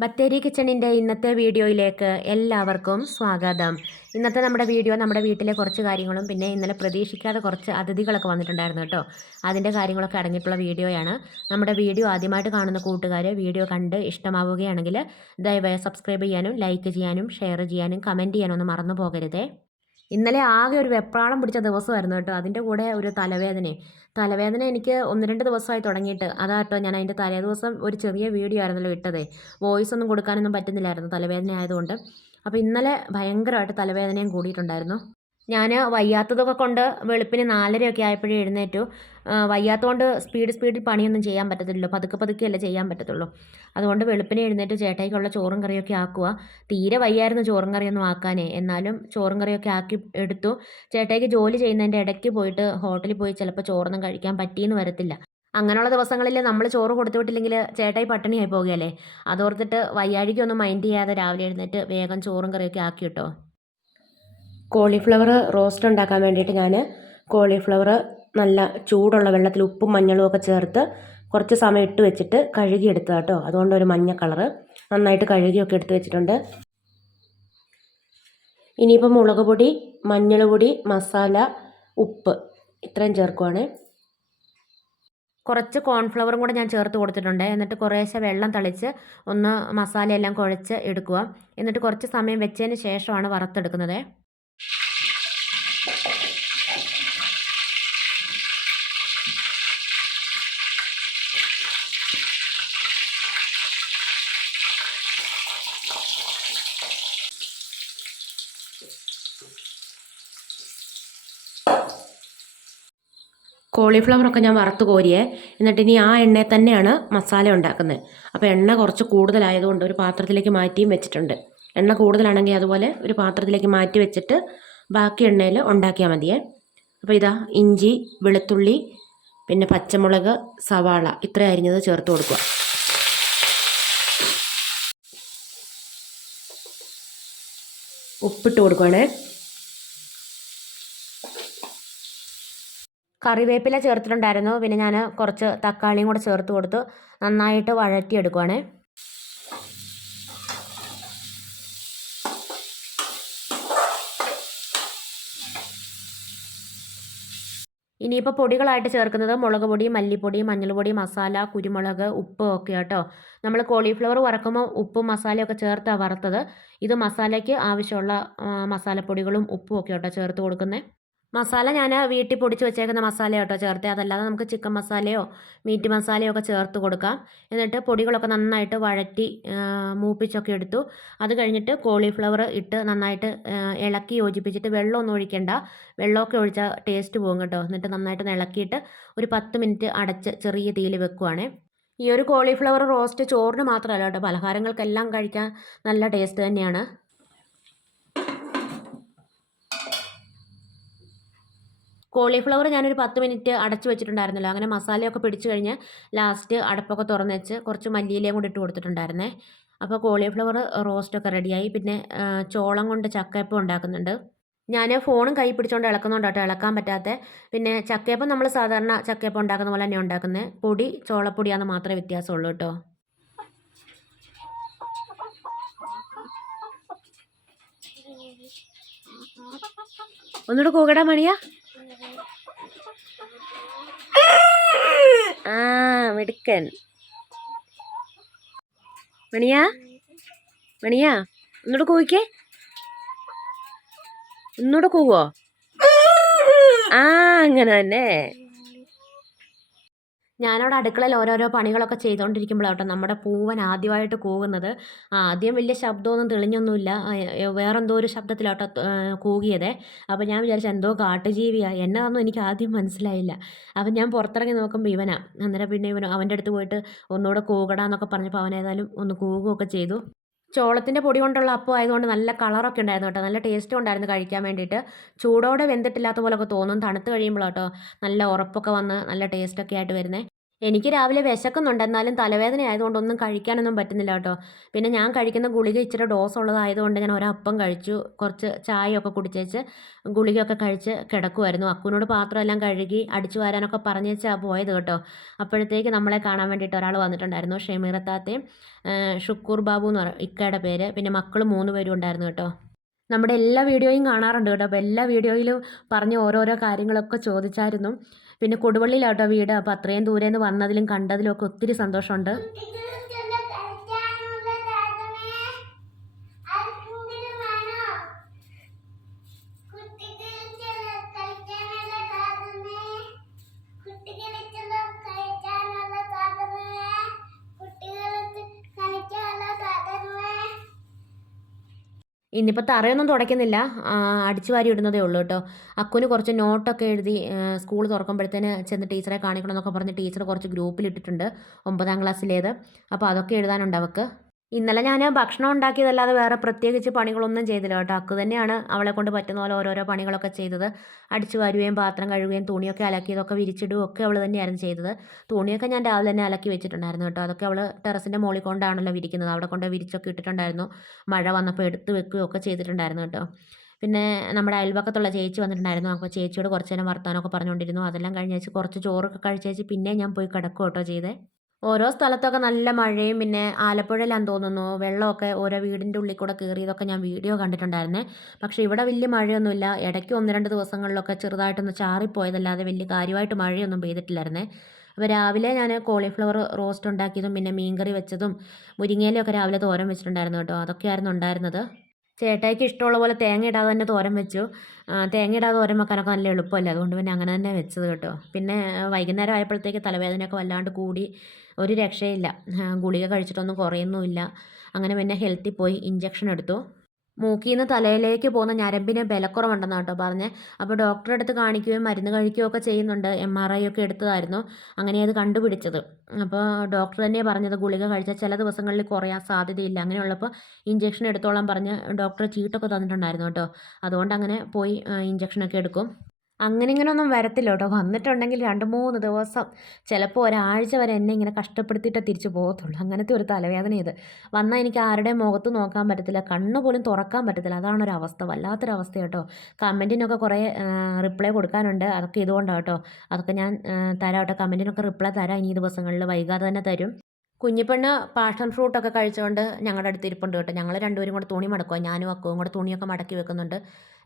ബത്തേരി കിച്ചണിന്റെ ഇന്നത്തെ വീഡിയോയിലേക്ക് എല്ലാവർക്കും സ്വാഗതം. ഇന്നത്തെ നമ്മുടെ വീഡിയോ നമ്മുടെ വീട്ടിലെ കുറച്ച് കാര്യങ്ങളും പിന്നെ ഇന്നലെ പ്രതീക്ഷിക്കാതെ കുറച്ച് അതിഥികളൊക്കെ വന്നിട്ടുണ്ടായിരുന്നു കേട്ടോ. അതിന്റെ കാര്യങ്ങളൊക്കെ അടങ്ങിയിട്ടുള്ള വീഡിയോയാണ്. നമ്മുടെ വീഡിയോ ആദ്യമായിട്ട് കാണുന്ന കൂട്ടുകാർ വീഡിയോ കണ്ട് ഇഷ്ടമാവുകയാണെങ്കിൽ ദയവായി സബ്സ്ക്രൈബ് ചെയ്യാനും ലൈക്ക് ചെയ്യാനും ഷെയർ ചെയ്യാനും കമന്റ് ചെയ്യാനും ഒന്നും മറന്നു പോകരുതേ. ഇന്നലെ ആകെ ഒരു വെപ്രാളം പിടിച്ച ദിവസമായിരുന്നു കേട്ടോ. അതിന്റെ കൂടെ ഒരു തലവേദനയും. തലവേദന എനിക്ക് ഒന്ന് രണ്ട് ദിവസമായി തുടങ്ങിയിട്ട്. അതാ കേട്ടോ ഞാൻ അതിന്റെ തലേ ദിവസം ഒരു ചെറിയ വീഡിയോ ആയിരുന്നല്ലോ ഇട്ടതേ. വോയിസ് ഒന്നും കൊടുക്കാനൊന്നും പറ്റുന്നില്ലായിരുന്നു തലവേദന ആയതുകൊണ്ട്. അപ്പോൾ ഇന്നലെ ഭയങ്കരമായിട്ട് തലവേദനയും കൂടിയിട്ടുണ്ടായിരുന്നു. ഞാൻ വയ്യാത്തതൊക്കെ കൊണ്ട് വെളുപ്പിന് നാലരയൊക്കെ ആയപ്പോഴേ എഴുന്നേറ്റു. വയ്യാത്തതുകൊണ്ട് സ്പീഡ് സ്പീഡിൽ പണിയൊന്നും ചെയ്യാൻ പറ്റത്തില്ലല്ലോ. പതുക്കെ പതുക്കെ പതുക്കെയല്ലേ ചെയ്യാൻ പറ്റത്തുള്ളൂ. അതുകൊണ്ട് വെളുപ്പിനെ എഴുന്നേറ്റ് ചേട്ടായിക്കുള്ള ചോറും കറിയൊക്കെ ആക്കുക തീരെ വയ്യായിരുന്നു ചോറും കറിയൊന്നും ആക്കാനേ. എന്നാലും ചോറും കറിയൊക്കെ ആക്കി എടുത്തു. ചേട്ടായിക്ക് ജോലി ചെയ്യുന്നതിന്റെ ഇടയ്ക്ക് പോയിട്ട് ഹോട്ടലിൽ പോയി ചിലപ്പോൾ ചോറൊന്നും കഴിക്കാൻ പറ്റിയെന്ന് വരത്തില്ല. അങ്ങനെയുള്ള ദിവസങ്ങളിൽ നമ്മൾ ചോറ് കൊടുത്തു വിട്ടില്ലെങ്കിൽ ചേട്ടായി പട്ടിണിയായി പോകുകയല്ലേ? അതോർത്തിട്ട് വയ്യാഴിക്കൊന്നും മൈൻഡ് ചെയ്യാതെ രാവിലെ എഴുന്നേറ്റ് വേഗം ചോറും കറിയൊക്കെ ആക്കി കേട്ടോ കോളിഫ്ലവർ റോസ്റ്റ് ഉണ്ടാക്കാൻ വേണ്ടിയിട്ട് ഞാൻ കോളിഫ്ലവർ നല്ല ചൂടുള്ള വെള്ളത്തിൽ ഉപ്പും മഞ്ഞളും ഒക്കെ ചേർത്ത് കുറച്ച് സമയം ഇട്ട് വെച്ചിട്ട് കഴുകിയെടുത്തത് കേട്ടോ. അതുകൊണ്ട് ഒരു മഞ്ഞ കളർ നന്നായിട്ട് കഴുകിയൊക്കെ എടുത്ത് വെച്ചിട്ടുണ്ട്. ഇനിയിപ്പോൾ മുളക് പൊടി മഞ്ഞൾ പൊടി മസാല ഉപ്പ് ഇത്രയും ചേർക്കുവാണ്. കുറച്ച് കോൺഫ്ലവറും കൂടെ ഞാൻ ചേർത്ത് കൊടുത്തിട്ടുണ്ട്. എന്നിട്ട് കുറേശ്ശെ വെള്ളം തളിച്ച് ഒന്ന് മസാലയെല്ലാം കുഴച്ച് എടുക്കുക. എന്നിട്ട് കുറച്ച് സമയം വെച്ചതിന് ശേഷമാണ് വറുത്തെടുക്കുന്നത്. കോളിഫ്ലവറൊക്കെ ഞാൻ വറുത്ത് കോരിയേ എന്നിട്ട് ഇനി ആ എണ്ണയിൽ തന്നെയാണ് മസാല ഉണ്ടാക്കുന്നത്. അപ്പോൾ എണ്ണ കുറച്ച് കൂടുതലായതുകൊണ്ട് ഒരു പാത്രത്തിലേക്ക് മാറ്റിയും വെച്ചിട്ടുണ്ട്. എണ്ണ കൂടുതലാണെങ്കിൽ അതുപോലെ ഒരു പാത്രത്തിലേക്ക് മാറ്റി വെച്ചിട്ട് ബാക്കി എണ്ണയിൽ ഉണ്ടാക്കിയാൽ മതിയേ. അപ്പോൾ ഇതാ ഇഞ്ചി വെളുത്തുള്ളി പിന്നെ പച്ചമുളക് സവാള ഇത്ര അരിഞ്ഞത് ചേർത്ത് കൊടുക്കുക. ഉപ്പിട്ട് കൊടുക്കുവാണേ. കറിവേപ്പില ചേർത്തിട്ടുണ്ടായിരുന്നു. പിന്നെ ഞാൻ കുറച്ച് തക്കാളിയും കൂടെ ചേർത്ത് കൊടുത്ത് നന്നായിട്ട് വഴറ്റിയെടുക്കുവാണേ. ഇനിയിപ്പോൾ പൊടികളായിട്ട് ചേർക്കുന്നത് മുളക് പൊടി മല്ലിപ്പൊടി മഞ്ഞൾപ്പൊടി മസാല കുരുമുളക് ഉപ്പ് ഒക്കെ കേട്ടോ നമ്മൾ കോളിഫ്ലവർ വറക്കുമ്പോൾ ഉപ്പും മസാലയൊക്കെ ചേർത്താണ് വറുത്തത്. ഇത് മസാലയ്ക്ക് ആവശ്യമുള്ള മസാലപ്പൊടികളും ഉപ്പും ഒക്കെ കേട്ടോ ചേർത്ത് കൊടുക്കുന്നത് മസാല ഞാൻ വീട്ടിൽ പൊടിച്ച് വെച്ചേക്കുന്ന മസാല കേട്ടോ ചേർത്ത്. അതല്ലാതെ നമുക്ക് ചിക്കൻ മസാലയോ മീറ്റ് മസാലയോ ഒക്കെ ചേർത്ത് കൊടുക്കാം. എന്നിട്ട് പൊടികളൊക്കെ നന്നായിട്ട് വഴറ്റി മൂപ്പിച്ചൊക്കെ എടുത്തു. അത് കഴിഞ്ഞിട്ട് കോളിഫ്ലവർ ഇട്ട് നന്നായിട്ട് ഇളക്കി യോജിപ്പിച്ചിട്ട് വെള്ളമൊന്നും ഒഴിക്കേണ്ട. വെള്ളമൊക്കെ ഒഴിച്ചാൽ ടേസ്റ്റ് പോകും കേട്ടോ. എന്നിട്ട് നന്നായിട്ട് ഇളക്കിയിട്ട് ഒരു പത്ത് മിനിറ്റ് അടച്ച് ചെറിയ തീയിൽ വെക്കുവാണേ. ഈ ഒരു കോളിഫ്ലവർ റോസ്റ്റ് ചോറിന് മാത്രമല്ല കേട്ടോ. പലഹാരങ്ങൾക്കെല്ലാം കഴിക്കാൻ നല്ല ടേസ്റ്റ് തന്നെയാണ്. കോളിഫ്ലവർ ഞാനൊരു പത്ത് മിനിറ്റ് അടച്ചു വെച്ചിട്ടുണ്ടായിരുന്നല്ലോ. അങ്ങനെ മസാലയൊക്കെ പിടിച്ചു കഴിഞ്ഞ് ലാസ്റ്റ് അടപ്പൊക്കെ തുറന്ന് വെച്ച് കുറച്ച് മല്ലിയിലയും കൂടി ഇട്ട് കൊടുത്തിട്ടുണ്ടായിരുന്നേ. അപ്പോൾ കോളിഫ്ലവർ റോസ്റ്റൊക്കെ റെഡിയായി പിന്നെ ചോളം കൊണ്ട് ചക്കയപ്പം ഉണ്ടാക്കുന്നുണ്ട്. ഞാൻ ഫോണും കൈ പിടിച്ചുകൊണ്ട് ഇളക്കുന്നുണ്ട് കേട്ടോ ഇളക്കാൻ പറ്റാത്ത. പിന്നെ ചക്കയപ്പം നമ്മൾ സാധാരണ ചക്കയപ്പം ഉണ്ടാക്കുന്ന പോലെ തന്നെ ഉണ്ടാക്കുന്നത് പൊടി ചോളപ്പൊടിയാന്ന് മാത്രമേ വ്യത്യാസമുള്ളൂ കേട്ടോ. ഒന്നുകൂടെ കൂകടാ മണിയാ? ആ മിടുക്കൻ. മണിയാ? മണിയാ ഒന്നുകൂടെ കൂവിക്കേ. ഒന്നുകൂടെ കൂവോ? ആ അങ്ങനെ തന്നെ. ഞാനവിടെ അടുക്കളയിൽ ഓരോരോ പണികളൊക്കെ ചെയ്തുകൊണ്ടിരിക്കുമ്പോഴാട്ടോ നമ്മുടെ പൂവൻ ആദ്യമായിട്ട് കൂവുന്നത്. ആദ്യം വലിയ ശബ്ദമൊന്നും തെളിഞ്ഞൊന്നുമില്ല. വേറെന്തോ ഒരു ശബ്ദത്തിലോട്ടോ കൂകിയത്. അപ്പോൾ ഞാൻ വിചാരിച്ചു എന്തോ കാട്ടുജീവിയാണ് എന്നതൊന്നും എനിക്ക് ആദ്യം മനസ്സിലായില്ല. അപ്പം ഞാൻ പുറത്തിറങ്ങി നോക്കുമ്പോൾ ഇവനാ. അന്നേരം പിന്നെ ഇവൻ അവന്റെ അടുത്ത് പോയിട്ട് ഒന്നുകൂടെ കൂകടാന്നൊക്കെ പറഞ്ഞപ്പോൾ അവൻ ഏതായാലും ഒന്ന് കൂകുകയൊക്കെ ചെയ്തു. ചോളത്തിന്റെ പൊടി കൊണ്ടുള്ള അപ്പം ആയതുകൊണ്ട് നല്ല കളറൊക്കെ ഉണ്ടായിരുന്നു കേട്ടോ. നല്ല ടേസ്റ്റും ഉണ്ടായിരുന്നു കഴിക്കാൻ വേണ്ടിയിട്ട്. ചൂടോടെ വെന്തിട്ടില്ലാത്ത പോലൊക്കെ തോന്നും. തണുത്ത് കഴിയുമ്പോൾ കേട്ടോ നല്ല ഉറപ്പൊക്കെ വന്ന് നല്ല ടേസ്റ്റൊക്കെ ആയിട്ട് വരുന്നത് എനിക്ക് രാവിലെ വിശക്കുന്നുണ്ട് എന്നാലും തലവേദന ആയതുകൊണ്ട് ഒന്നും കഴിക്കാനൊന്നും പറ്റുന്നില്ല കേട്ടോ. പിന്നെ ഞാൻ കഴിക്കുന്ന ഗുളിക ഇച്ചിരി ഡോസ് ഉള്ളതായതുകൊണ്ട് ഞാൻ ഒരപ്പം കഴിച്ചു. കുറച്ച് ചായയൊക്കെ കുടിച്ചേച്ച് ഗുളികയൊക്കെ കഴിച്ച് കിടക്കുമായിരുന്നു അക്കുവിനോട് പാത്രമെല്ലാം കഴുകി അടിച്ചു വാരാനൊക്കെ പറഞ്ഞേച്ചാ പോയത് കേട്ടോ. അപ്പോഴത്തേക്ക് നമ്മളെ കാണാൻ വേണ്ടിയിട്ട് ഒരാൾ വന്നിട്ടുണ്ടായിരുന്നു. ഷെമീറത്താത്തയും ഷുക്കൂർ ബാബു എന്ന് പറയും ഇക്കയുടെ പേര്. പിന്നെ മക്കൾ മൂന്ന് പേരും ഉണ്ടായിരുന്നു കേട്ടോ. നമ്മുടെ എല്ലാ വീഡിയോയും കാണാറുണ്ട് കേട്ടോ. അപ്പോൾ എല്ലാ വീഡിയോയിലും പറഞ്ഞ ഓരോരോ കാര്യങ്ങളൊക്കെ ചോദിച്ചായിരുന്നു. പിന്നെ കൊടുവള്ളിയിലാട്ടോ വീട്. അപ്പോൾ അത്രയും ദൂരെ നിന്ന് വന്നതിലും കണ്ടതിലും ഒക്കെ ഒത്തിരി സന്തോഷമുണ്ട്. ഇന്നിപ്പോൾ തറയൊന്നും തുടയ്ക്കുന്നില്ല. അടിച്ചു വാരി ഇടുന്നതേ ഉള്ളൂ കേട്ടോ. അക്കുവിന് കുറച്ച് നോട്ടൊക്കെ എഴുതി സ്കൂൾ തുറക്കുമ്പോഴത്തേന് ചെന്ന് ടീച്ചറെ കാണിക്കണം എന്നൊക്കെ പറഞ്ഞ് ടീച്ചർ കുറച്ച് ഗ്രൂപ്പിൽ ഇട്ടിട്ടുണ്ട് ഒമ്പതാം ക്ലാസ്സിലേത്. അപ്പോൾ അതൊക്കെ എഴുതാനുണ്ട് അവൾക്ക് ഇന്നലെ ഞാൻ ഭക്ഷണം ഉണ്ടാക്കിയതല്ലാതെ വേറെ പ്രത്യേകിച്ച് പണികളൊന്നും ചെയ്തില്ല കേട്ടോ. അക്കു തന്നെയാണ് അവളെ കൊണ്ട് പറ്റുന്ന പോലെ ഓരോരോ പണികളൊക്കെ ചെയ്തത്. അടിച്ചു വാരുകയും പാത്രം കഴുകുകയും തുണിയൊക്കെ അലക്കിയതൊക്കെ വിരിച്ചിടുകയും ഒക്കെ അവൾ തന്നെയായിരുന്നു ചെയ്തത്. തുണിയൊക്കെ ഞാൻ രാവിലെ തന്നെ അലക്കി വെച്ചിട്ടുണ്ടായിരുന്നു കേട്ടോ. അതൊക്കെ അവൾ ടെറസിന്റെ മുകളിൽ കൊണ്ടാണല്ലോ വിരിക്കുന്നത്. അവിടെ കൊണ്ട് വിരിച്ചൊക്കെ ഇട്ടിട്ടുണ്ടായിരുന്നു. മഴ വന്നപ്പോൾ എടുത്ത് വെക്കുകയും ഒക്കെ ചെയ്തിട്ടുണ്ടായിരുന്നു കേട്ടോ. പിന്നെ നമ്മുടെ അയൽപക്കത്തുള്ള ചേച്ചി വന്നിട്ടുണ്ടായിരുന്നു. അപ്പോൾ ചേച്ചിയോട് കുറച്ച് നേരം വർത്താനമൊക്കെ പറഞ്ഞുകൊണ്ടിരുന്നു. അതെല്ലാം കഴിഞ്ഞേച്ച് കുറച്ച് ചോറൊക്കെ കഴിച്ചേച്ച് പിന്നെ ഞാൻ പോയി കിടക്കും കേട്ടോ ചെയ്തേ. ഓരോ സ്ഥലത്തൊക്കെ നല്ല മഴയും പിന്നെ ആലപ്പുഴയിലാന്ന് തോന്നുന്നു. വെള്ളമൊക്കെ ഓരോ വീടിന്റെ ഉള്ളിൽ കൂടെ കയറിയതൊക്കെ ഞാൻ വീഡിയോ കണ്ടിട്ടുണ്ടായിരുന്നേ. പക്ഷേ ഇവിടെ വലിയ മഴയൊന്നുമില്ല. ഇടയ്ക്ക് ഒന്ന് രണ്ട് ദിവസങ്ങളിലൊക്കെ ചെറുതായിട്ടൊന്ന് ചാറിപ്പോയതല്ലാതെ വലിയ കാര്യമായിട്ട് മഴയൊന്നും പെയ്തിട്ടില്ലായിരുന്നേ. അപ്പോൾ രാവിലെ ഞാൻ കോളിഫ്ലവർ റോസ്റ്റ് ഉണ്ടാക്കിയതും പിന്നെ മീൻകറി വെച്ചതും മുരിങ്ങയിലൊക്കെ രാവിലെ തോരൻ വെച്ചിട്ടുണ്ടായിരുന്നു കേട്ടോ. അതൊക്കെയായിരുന്നു ഉണ്ടായിരുന്നത്. ചേട്ടായിക്ക് ഇഷ്ടമുള്ള പോലെ തേങ്ങ ഇടാതെ തന്നെ തോരൻ വെച്ചു. തേങ്ങ ഇടാതെ തോരൻ വെക്കാനൊക്കെ നല്ല എളുപ്പമല്ലേ. അതുകൊണ്ട് പിന്നെ അങ്ങനെ തന്നെ വെച്ചത് കേട്ടോ. പിന്നെ വൈകുന്നേരം ആയപ്പോഴത്തേക്ക് തലവേദനയൊക്കെ വല്ലാണ്ട് കൂടി ഒരു രക്ഷയില്ല. ഗുളിക കഴിച്ചിട്ടൊന്നും കുറയുന്നുമില്ല. അങ്ങനെ പിന്നെ ഹെൽത്തിൽ പോയി ഇഞ്ചക്ഷൻ എടുത്തു. മൂക്കിൽ തലയിലേക്ക് പോകുന്ന ഞരമ്പിന് ബലക്കുറവുണ്ടെന്നാണ് കേട്ടോ പറഞ്ഞത് അപ്പോൾ ഡോക്ടറെ അടുത്ത് കാണിക്കുകയും മരുന്ന് കഴിക്കുകയും ഒക്കെ ചെയ്യുന്നുണ്ട്. എം ആർ ഐ ഒക്കെ എടുത്തതായിരുന്നു. അങ്ങനെ അത് കണ്ടുപിടിച്ചത്. അപ്പോൾ ഡോക്ടർ തന്നെ പറഞ്ഞത് ഗുളിക കഴിച്ചാൽ ചില ദിവസങ്ങളിൽ കുറയാൻ സാധ്യതയില്ല. അങ്ങനെയുള്ളപ്പോൾ ഇഞ്ചക്ഷൻ എടുത്തോളാൻ പറഞ്ഞ് ഡോക്ടർ ചീട്ടൊക്കെ തന്നിട്ടുണ്ടായിരുന്നു കേട്ടോ. അതുകൊണ്ട് അങ്ങനെ പോയി ഇഞ്ചക്ഷനൊക്കെ എടുക്കും. അങ്ങനെ ഇങ്ങനെ ഒന്നും വരത്തില്ല കേട്ടോ വന്നിട്ടുണ്ടെങ്കിൽ രണ്ട് മൂന്ന് ദിവസം ചിലപ്പോൾ ഒരാഴ്ച വരെ എന്നെ ഇങ്ങനെ കഷ്ടപ്പെടുത്തിയിട്ടേ തിരിച്ചു പോകത്തുള്ളൂ. അങ്ങനത്തെ ഒരു തലവേദന ഇത്. വന്നാൽ എനിക്ക് ആരുടെയും മുഖത്ത് നോക്കാൻ പറ്റത്തില്ല. കണ്ണ് പോലും തുറക്കാൻ പറ്റത്തില്ല. അതാണ് ഒരു അവസ്ഥ വല്ലാത്തൊരവസ്ഥ കേട്ടോ കമന്റിനൊക്കെ കുറേ റിപ്ലൈ കൊടുക്കാനുണ്ട്. അതൊക്കെ ഇതുകൊണ്ടാണ് കേട്ടോ അതൊക്കെ ഞാൻ തരാം കേട്ടോ. കമന്റിനൊക്കെ റിപ്ലൈ തരാം. ഇനി ഈ ദിവസങ്ങളിൽ വൈകാതെ തന്നെ തരും. കുഞ്ഞിപ്പെണ്ണ് പാഷൻ ഫ്രൂട്ടൊക്കെ കഴിച്ചുകൊണ്ട് ഞങ്ങളുടെ അടുത്ത് ഇരിപ്പുണ്ട് കേട്ടോ. ഞങ്ങൾ രണ്ടുപേരും കൂടെ തുണി മടക്കുക ഞാനും അക്കുവും കൂടെ തുണിയൊക്കെ മടക്കി വെക്കുന്നുണ്ട്.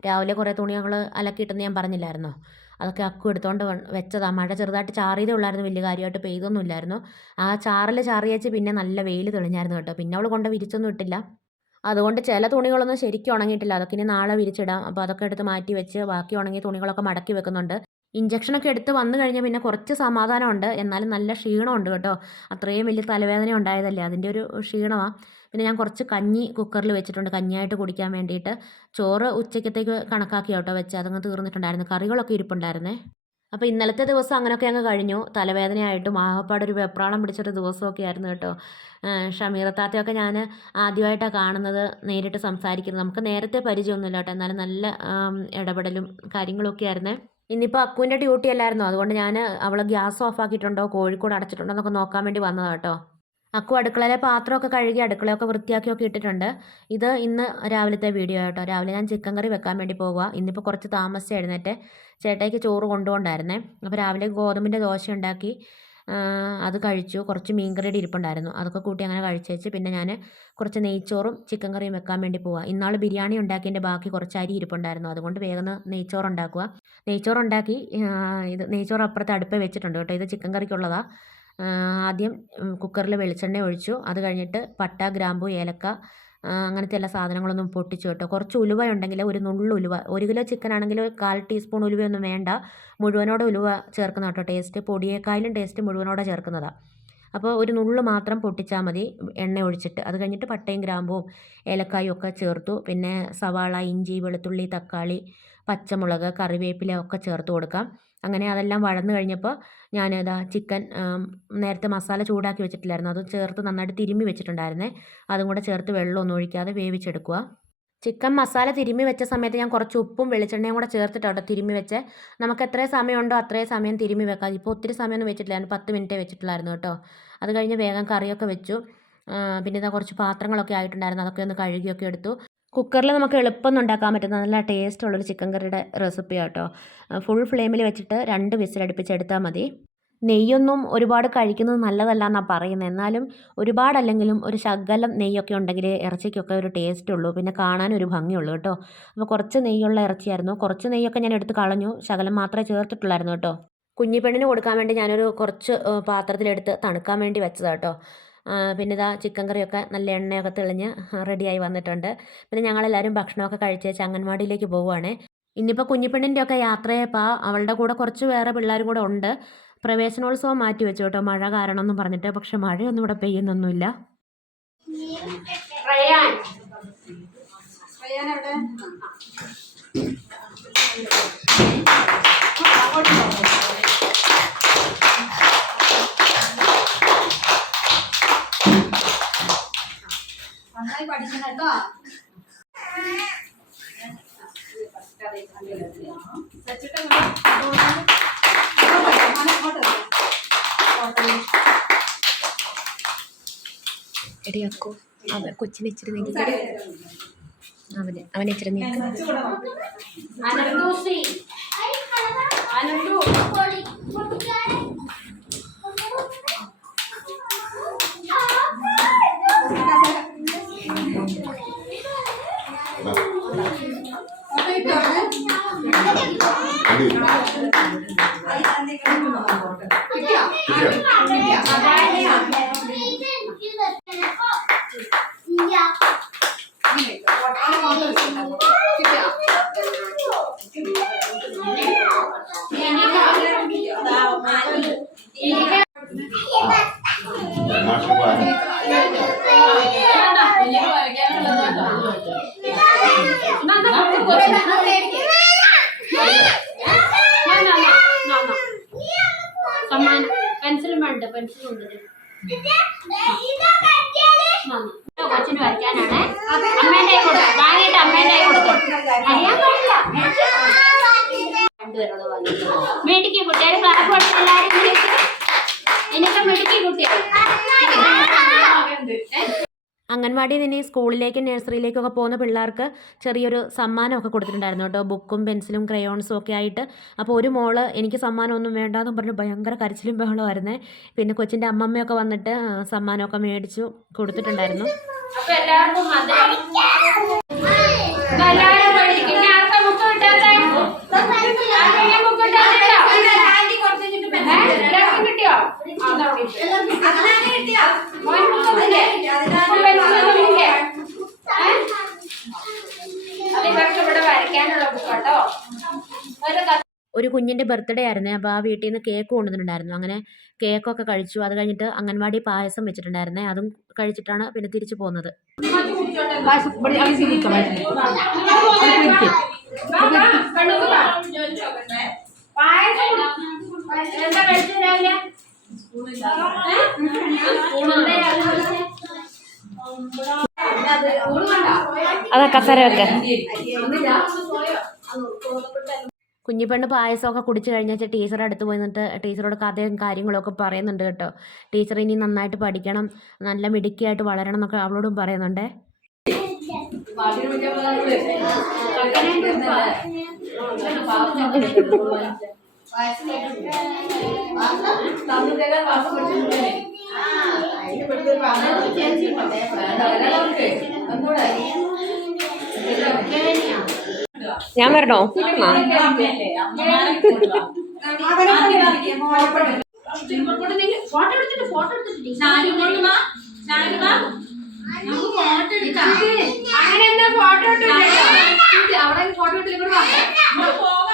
രാവിലെ കുറേ തുണി ഞങ്ങൾ അലക്കിയിട്ടെന്ന് ഞാൻ പറഞ്ഞില്ലായിരുന്നോ? അതൊക്കെ അക്കു എടുത്തുകൊണ്ട് വെച്ചതാണ് മഴ ചെറുതായിട്ട് ചാറിയതേ ഉള്ളായിരുന്നു. വലിയ കാര്യമായിട്ട് പെയ്തൊന്നും ഇല്ലായിരുന്നു ആ ചാറിൽ ചാറിയച്ച് പിന്നെ നല്ല വെയിൽ തെളിഞ്ഞായിരുന്നു കേട്ടോ. പിന്നെ അവൾ കൊണ്ട് വിരിച്ചൊന്നും ഇട്ടില്ല. അതുകൊണ്ട് ചില തുണികളൊന്നും ശരിക്കും ഉണങ്ങിയിട്ടില്ല. അതൊക്കെ ഇനി നാളെ വിരിച്ചിടാം. അപ്പോൾ അതൊക്കെ എടുത്ത് മാറ്റി വെച്ച് ബാക്കി ഉണങ്ങിയ തുണികളൊക്കെ മടക്കി വെക്കുന്നുണ്ട്. ഇഞ്ചക്ഷനൊക്കെ എടുത്ത് വന്നു കഴിഞ്ഞാൽ പിന്നെ കുറച്ച് സമാധാനമുണ്ട്. എന്നാലും നല്ല ക്ഷീണമുണ്ട് കേട്ടോ. അത്രയും വലിയ തലവേദന ഉണ്ടായതല്ലേ? അതിന്റെ ഒരു ക്ഷീണമാണ് പിന്നെ ഞാൻ കുറച്ച് കഞ്ഞി കുക്കറിൽ വെച്ചിട്ടുണ്ട്. കഞ്ഞിയായിട്ട് കുടിക്കാൻ വേണ്ടിയിട്ട്. ചോറ് ഉച്ചക്കത്തേക്ക് കണക്കാക്കി കേട്ടോ വെച്ച് അതങ്ങ് തീർന്നിട്ടുണ്ടായിരുന്നു. കറികളൊക്കെ ഇരിപ്പുണ്ടായിരുന്നേ? അപ്പോൾ ഇന്നലത്തെ ദിവസം അങ്ങനെയൊക്കെ അങ്ങ് കഴിഞ്ഞു. തലവേദനയായിട്ടും ആകപ്പാടൊരു വെപ്രാളം പിടിച്ചൊരു ദിവസമൊക്കെ ആയിരുന്നു കേട്ടോ. ഷമീറത്താത്തയൊക്കെ ഞാൻ ആദ്യമായിട്ടാണ് കാണുന്നത് നേരിട്ട് സംസാരിക്കുന്നത്. നമുക്ക് നേരത്തെ പരിചയമൊന്നുമില്ല കേട്ടോ. എന്നാലും നല്ല ഇടപെടലും കാര്യങ്ങളൊക്കെ ആയിരുന്നേ. ഇന്നിപ്പോൾ അക്കുവിന്റെ ഡ്യൂട്ടി അല്ലായിരുന്നു? അതുകൊണ്ട് ഞാൻ അവൾ ഗ്യാസ് ഓഫ് ആക്കിയിട്ടുണ്ടോ കോഴിക്കോട് അടച്ചിട്ടുണ്ടോ എന്നൊക്കെ നോക്കാൻ വേണ്ടി വന്നതാണ് കേട്ടോ. അക്കു അടുക്കളയിലെ പാത്രമൊക്കെ കഴുകി അടുക്കളയൊക്കെ വൃത്തിയാക്കിയൊക്കെ ഇട്ടിട്ടുണ്ട്. ഇത് ഇന്ന് രാവിലത്തെ വീഡിയോ ആയിട്ടോ രാവിലെ ഞാൻ ചിക്കൻ കറി വെക്കാൻ വേണ്ടി പോകുക ഇന്നിപ്പോൾ കുറച്ച് താമസിച്ച് എഴുന്നേറ്റ് ചേട്ടായിക്ക് ചോറ് കൊണ്ടുപോകണ്ടായിരുന്നേ. അപ്പോൾ രാവിലെ ഗോതമ്പിന്റെ ദോശ ഉണ്ടാക്കി അത് കഴിച്ചു. കുറച്ച് മീൻകറിയുടെ ഇരിപ്പുണ്ടായിരുന്നു. അതൊക്കെ കൂട്ടി അങ്ങനെ കഴിച്ചേച്ച് പിന്നെ ഞാൻ കുറച്ച് നെയ്ച്ചോറും ചിക്കൻ കറിയും വെക്കാൻ വേണ്ടി പോവുക ഇന്നാൾ ബിരിയാണി ഉണ്ടാക്കിയതിന്റെ ബാക്കി കുറച്ച് അരി ഇരിപ്പുണ്ടായിരുന്നു. അതുകൊണ്ട് വേഗം നെയ്ച്ചോറ് ഉണ്ടാക്കുക നെയ്ച്ചോറ് ഉണ്ടാക്കി ഇത് നെയ്ച്ചോറ് അപ്പുറത്തെ അടുപ്പേ വെച്ചിട്ടുണ്ട് കേട്ടോ. ഇത് ചിക്കൻ കറിക്കുള്ളതാണ് ആദ്യം കുക്കറിൽ വെളിച്ചെണ്ണ ഒഴിച്ചു. അത് കഴിഞ്ഞിട്ട് പട്ട ഗ്രാമ്പു ഏലക്ക അങ്ങനത്തെ എല്ലാ സാധനങ്ങളൊന്നും പൊട്ടിച്ചു കേട്ടോ. കുറച്ച് ഉലുവ ഉണ്ടെങ്കിൽ ഒരു നുള്ളു ഉലുവ. ഒരു കിലോ ചിക്കൻ ആണെങ്കിൽ കാൽ ടീസ്പൂൺ ഉലുവയൊന്നും വേണ്ട. മുഴുവനോടെ ഉലുവ ചേർക്കുന്ന കേട്ടോ ടേസ്റ്റ് പൊടിയേക്കായാലും ടേസ്റ്റ് മുഴുവനോടെ ചേർക്കുന്നതാണ് അപ്പോൾ ഒരു നുള്ള് മാത്രം പൊട്ടിച്ചാൽ മതി എണ്ണ ഒഴിച്ചിട്ട്. അത് കഴിഞ്ഞിട്ട് പട്ടയും ഗ്രാമ്പും ഏലക്കായും ഒക്കെ ചേർത്തു. പിന്നെ സവാള ഇഞ്ചി വെളുത്തുള്ളി തക്കാളി പച്ചമുളക് കറിവേപ്പില ഒക്കെ ചേർത്ത് കൊടുക്കാം. അങ്ങനെ അതെല്ലാം വഴന്നു കഴിഞ്ഞപ്പോൾ ഞാൻ ഇതാ ചിക്കൻ നേരത്തെ മസാല ചൂടാക്കി വെച്ചിട്ടില്ലായിരുന്നു. അത് ചേർത്ത് നന്നായിട്ട് തിരുമ്മി വെച്ചിട്ടുണ്ടായിരുന്നേ. അതും കൂടെ ചേർത്ത് വെള്ളമൊന്നും ഒഴിക്കാതെ വേവിച്ചെടുക്കുക ചിക്കൻ മസാല തിരുമ്മി വെച്ച സമയത്ത് ഞാൻ കുറച്ച് ഉപ്പും വെളിച്ചെണ്ണയും കൂടെ ചേർത്തിട്ടാണ് തിരുമ്മി വെച്ച്. നമുക്ക് എത്ര സമയമുണ്ടോ അത്രയും സമയം തിരുമ്മി വെക്കാം. ഇപ്പോൾ ഒത്തിരി സമയമൊന്നും വെച്ചിട്ടില്ല ഞാൻ പത്ത് മിനിറ്റേ വെച്ചിട്ടുള്ളായിരുന്നു കേട്ടോ. അത് കഴിഞ്ഞ് വേഗം കറിയൊക്കെ വെച്ചു. പിന്നെ ഇതാ കുറച്ച് പാത്രങ്ങളൊക്കെ ആയിട്ടുണ്ടായിരുന്നു. അതൊക്കെ ഒന്ന് കഴുകിയൊക്കെ എടുത്തു. കുക്കറിൽ നമുക്ക് എളുപ്പം ഉണ്ടാക്കാൻ പറ്റുന്ന നല്ല ടേസ്റ്റ് ഉള്ളൊരു ചിക്കൻ കറിയുടെ റെസിപ്പി കേട്ടോ ഫുൾ ഫ്ലെയിമിൽ വെച്ചിട്ട് രണ്ട് വിസിൽ വിസിലടുപ്പിച്ചെടുത്താൽ മതി. നെയ്യൊന്നും ഒരുപാട് കഴിക്കുന്നത് നല്ലതല്ല എന്നാണ് പറയുന്നത് എന്നാലും ഒരുപാടല്ലെങ്കിലും ഒരു ശകലം നെയ്യൊക്കെ ഉണ്ടെങ്കിൽ ഇറച്ചിക്കൊക്കെ ഒരു ടേസ്റ്റ് ഉള്ളൂ പിന്നെ കാണാൻ ഒരു ഭംഗിയുള്ളൂ കേട്ടോ. അപ്പോൾ കുറച്ച് നെയ്യുള്ള ഇറച്ചിയായിരുന്നു. കുറച്ച് നെയ്യൊക്കെ ഞാൻ എടുത്ത് കളഞ്ഞു. ശകലം മാത്രമേ ചേർത്തിട്ടുള്ളായിരുന്നു കേട്ടോ. കുഞ്ഞിപ്പെണ്ണിന് കൊടുക്കാൻ വേണ്ടി ഞാനൊരു കുറച്ച് പാത്രത്തിലെടുത്ത് തണുക്കാൻ വേണ്ടി വെച്ചതാട്ടോ പിന്നെ ഇതാ ചിക്കൻ കറിയൊക്കെ നല്ല എണ്ണയൊക്കെ തെളിഞ്ഞ് റെഡിയായി വന്നിട്ടുണ്ട്. പിന്നെ ഞങ്ങളെല്ലാവരും ഭക്ഷണമൊക്കെ കഴിച്ച് അംഗൻവാടിയിലേക്ക് പോവുകയാണ് ഇന്നിപ്പോൾ കുഞ്ഞിപ്പെണ്ണിന്റെയൊക്കെ യാത്രയപ്പോൾ അവളുടെ കൂടെ കുറച്ച് വേറെ പിള്ളേരും കൂടെ ഉണ്ട്. പ്രവേശനോത്സവം മാറ്റി വെച്ചു കേട്ടോ മഴ കാരണം എന്നും പറഞ്ഞിട്ട്. പക്ഷെ മഴയൊന്നും ഇവിടെ പെയ്യുന്നൊന്നുമില്ല. നന്നായി പഠിക്കണം കേട്ടോ? എടിയാക്കോ അവൻ കൊച്ചിനെ ഇച്ചിരി നീക്കി അവന് അവനെ ഇച്ചിരി നീക്കി അനന്തൂസി അനന്തു സമ്മാനം പെൻസിലും വേണ്ട പെൻസിലും ഉണ്ട് കൊച്ചിന് വരയ്ക്കാനാണ് അമ്മേന്റെ കൈ കൊടുത്തു വാങ്ങിയിട്ട് അമ്മേന്റെ കൈ കൊടുത്തു അറിയാൻ പാടില്ല രണ്ടുപേരോട് വാങ്ങി മേടിക്കും കുട്ടികൾ ക്ലാസ് പഠിച്ച എല്ലാവരും വിളിച്ചു എനിക്ക് മേടിക്കും കുട്ടികൾ അംഗൻവാടിയിൽ നിന്ന് ഈ സ്കൂളിലേക്കും നഴ്സറിയിലേക്കൊക്കെ പോകുന്ന പിള്ളേർക്ക് ചെറിയൊരു സമ്മാനമൊക്കെ കൊടുത്തിട്ടുണ്ടായിരുന്നു കേട്ടോ. ബുക്കും പെൻസിലും ക്രയോൺസും ഒക്കെ ആയിട്ട്. അപ്പോൾ ഒരു മോൾ എനിക്ക് സമ്മാനമൊന്നും വേണ്ടാന്ന് പറഞ്ഞ് ഭയങ്കര കരച്ചിലും ബഹളമായിരുന്നേ പിന്നെ കൊച്ചിന്റെ അമ്മമ്മയൊക്കെ വന്നിട്ട് സമ്മാനമൊക്കെ മേടിച്ചു കൊടുത്തിട്ടുണ്ടായിരുന്നു. ഞാൻ എല്ലാവർക്കും കിട്ടിയോ? ഇവിടെ വരയ്ക്കാനുള്ള ബുക്കാട്ടോ ഒരു കുഞ്ഞിന്റെ ഒരു കുഞ്ഞിന്റെ ബർത്ത്ഡേ ആയിരുന്നു അപ്പോൾ ആ വീട്ടിൽ നിന്ന് കേക്ക് കൊണ്ടുവന്നിട്ടുണ്ടായിരുന്നു. അങ്ങനെ കേക്കൊക്കെ കഴിച്ചു. അത് കഴിഞ്ഞിട്ട് അംഗൻവാടി പായസം വെച്ചിട്ടുണ്ടായിരുന്നേ. അതും കഴിച്ചിട്ടാണ് പിന്നെ തിരിച്ചു പോകുന്നത്. പായസം അതെ കസര ഒക്കെ കുഞ്ഞിപ്പെണ്ണ് പായസമൊക്കെ കുടിച്ചു കഴിഞ്ഞാൽ ടീച്ചർ അടുത്ത് പോയി നിന്നിട്ട് ടീച്ചറോട് കഥയും കാര്യങ്ങളൊക്കെ പറയുന്നുണ്ട് കേട്ടോ. ടീച്ചർ ഇനി നന്നായിട്ട് പഠിക്കണം നല്ല മിടുക്കിയായിട്ട് വളരണം എന്നൊക്കെ അവളോടും പറയുന്നുണ്ടേ. ഞാൻ വരണോ? ഫോട്ടോ എടുത്തിട്ട് ഫോട്ടോ എടുത്തിട്ട് അങ്ങനെ എന്താ ഫോട്ടോ എടുത്തിട്ട് അവിടെ ഫോട്ടോ എടുത്തിട്ട്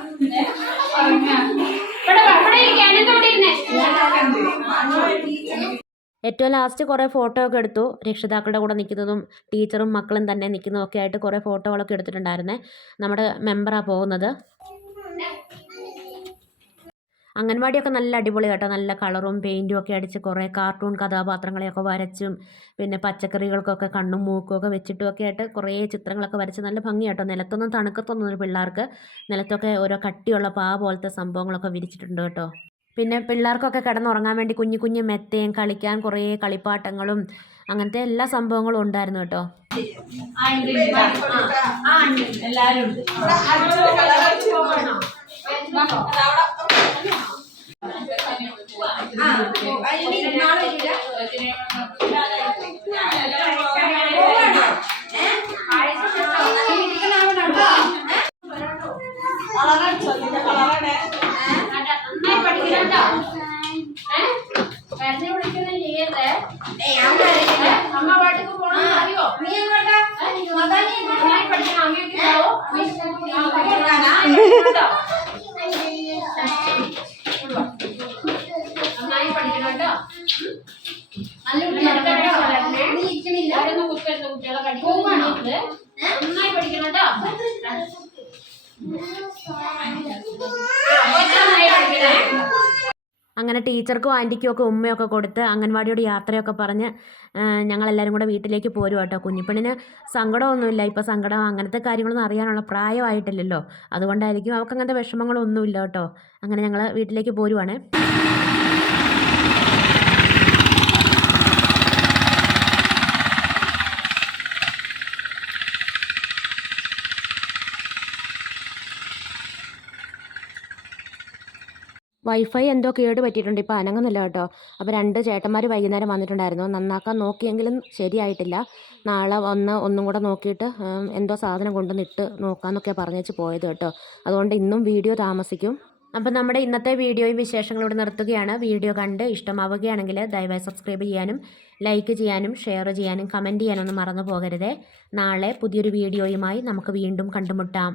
ഏറ്റവും ലാസ്റ്റ് കുറേ ഫോട്ടോ ഒക്കെ എടുത്തു. രക്ഷിതാക്കളുടെ കൂടെ നിൽക്കുന്നതും ടീച്ചറും മക്കളും തന്നെ നിൽക്കുന്നതും ഒക്കെ ആയിട്ട് കുറേ ഫോട്ടോകളൊക്കെ എടുത്തിട്ടുണ്ടായിരുന്നേ. നമ്മുടെ മെമ്പറാണ് പോകുന്നത്. അംഗൻവാടിയൊക്കെ നല്ല അടിപൊളി കേട്ടോ. നല്ല കളറും പെയിന്റും ഒക്കെ അടിച്ച് കുറേ കാർട്ടൂൺ കഥാപാത്രങ്ങളെയൊക്കെ വരച്ചും പിന്നെ പച്ചക്കറികൾക്കൊക്കെ കണ്ണും മൂക്കും ഒക്കെ വെച്ചിട്ടും ഒക്കെ ആയിട്ട് കുറേ ചിത്രങ്ങളൊക്കെ വരച്ച് നല്ല ഭംഗിയാട്ടോ നിലത്തൊന്നും തണുക്കത്തൊന്നും പിള്ളേർക്ക്. നിലത്തൊക്കെ ഓരോ കട്ടിയുള്ള പാ പോലത്തെ സംഭവങ്ങളൊക്കെ വിരിച്ചിട്ടുണ്ട് കേട്ടോ. പിന്നെ പിള്ളേർക്കൊക്കെ കിടന്നുറങ്ങാൻ വേണ്ടി കുഞ്ഞു കുഞ്ഞു മെത്തയും കളിക്കാൻ കുറേ കളിപ്പാട്ടങ്ങളും അങ്ങനത്തെ എല്ലാ സംഭവങ്ങളും ഉണ്ടായിരുന്നു കേട്ടോ എല്ലാരും അങ്ങനെ ടീച്ചർക്കും ആന്റിക്കും ഒക്കെ ഉമ്മയൊക്കെ കൊടുത്ത് അംഗൻവാടിയോട് യാത്രയൊക്കെ പറഞ്ഞ് ഞങ്ങളെല്ലാവരും കൂടെ വീട്ടിലേക്ക് പോരും കേട്ടോ. കുഞ്ഞിപ്പെണ്ണിന് സങ്കടമൊന്നുമില്ല. ഇപ്പോൾ സങ്കടം അങ്ങനത്തെ കാര്യങ്ങളൊന്നും അറിയാനുള്ള പ്രായമായിട്ടില്ലല്ലോ. അതുകൊണ്ടായിരിക്കും അവൾക്ക് അങ്ങനത്തെ വിഷമങ്ങളൊന്നുമില്ല കേട്ടോ. അങ്ങനെ ഞങ്ങൾ വീട്ടിലേക്ക് പോരുവാണേ. വൈഫൈ എന്തോ കേട് പറ്റിയിട്ടുണ്ട് ഇപ്പോൾ അനങ്ങുന്നില്ല കേട്ടോ. അപ്പോൾ രണ്ട് ചേട്ടന്മാർ വൈകുന്നേരം വന്നിട്ടുണ്ടായിരുന്നു. നന്നാക്കാൻ നോക്കിയെങ്കിലും ശരിയായിട്ടില്ല. നാളെ വന്ന് ഒന്നും കൂടെ നോക്കിയിട്ട് എന്തോ സാധനം കൊണ്ടുവന്നിട്ട് നോക്കാമെന്നൊക്കെ പറഞ്ഞേച്ച് പോയത് കേട്ടോ. അതുകൊണ്ട് ഇന്നും വീഡിയോ താമസിക്കും. അപ്പോൾ നമ്മുടെ ഇന്നത്തെ വീഡിയോയും വിശേഷങ്ങളോട് നിർത്തുകയാണ്. വീഡിയോ കണ്ട് ഇഷ്ടമാവുകയാണെങ്കിൽ ദയവായി സബ്സ്ക്രൈബ് ചെയ്യാനും ലൈക്ക് ചെയ്യാനും ഷെയർ ചെയ്യാനും കമന്റ് ചെയ്യാനൊന്നും മറന്നു പോകരുതേ. നാളെ പുതിയൊരു വീഡിയോയുമായി നമുക്ക് വീണ്ടും കണ്ടുമുട്ടാം.